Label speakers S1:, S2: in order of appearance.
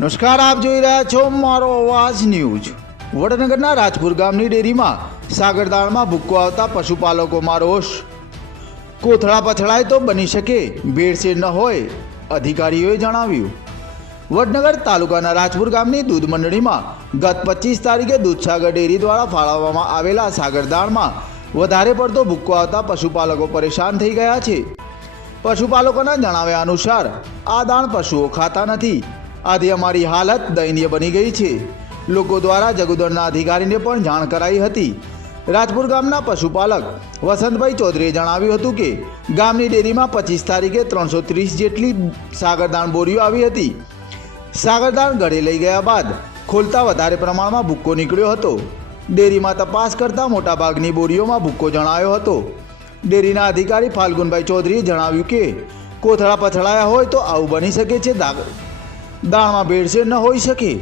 S1: નમસ્કાર, આપ જોઈ રહ્યા છો મારો અવાજ ન્યૂઝ. વડનગરના રાજપુર ગામની ડેરીમાં સાગરદાળમાં ભૂક્કો આવતા પશુપાલકોમાં રોષ. કોથળા પથળાય તો બની શકે, ભેળસેળ ન હોય, અધિકારીઓએ જણાવ્યું. વડનગર તાલુકાના રાજપુર ગામની દૂધ મંડળીમાં ગત પચીસ તારીખે દૂધસાગર ડેરી દ્વારા ફાળવવામાં આવેલા સાગરદાળમાં વધારે પડતો ભૂક્કો આવતા પશુપાલકો પરેશાન થઈ ગયા છે. પશુપાલકોના જણાવ્યા અનુસાર, આ દાણ પશુઓ ખાતા નથી આથી અમારી હાલત દયનીય બની ગઈ છે. લોકો દ્વારા જગુદળના અધિકારીને પણ જાણ કરાઈ હતી. રાજપુર ગામના પશુપાલક વસંતભાઈ ચૌધરીએ જણાવ્યું હતું કે, ગામની ડેરીમાં પચીસ તારીખે ત્રણસો ત્રીસ જેટલી સાગરદાણ બોરીઓ આવી હતી. સાગરદાણ ઘરે લઈ ગયા બાદ ખોલતા વધારે પ્રમાણમાં ભૂક્કો નીકળ્યો હતો. ડેરીમાં તપાસ કરતા મોટાભાગની બોરીઓમાં ભૂક્કો જણાયો હતો. ડેરીના અધિકારી ફાલ્ગુનભાઈ ચૌધરીએ જણાવ્યું કે, કોથળા પથળાયા હોય તો આવું બની શકે છે દાણમાં ભેળસેળ ન હોઈ શકે.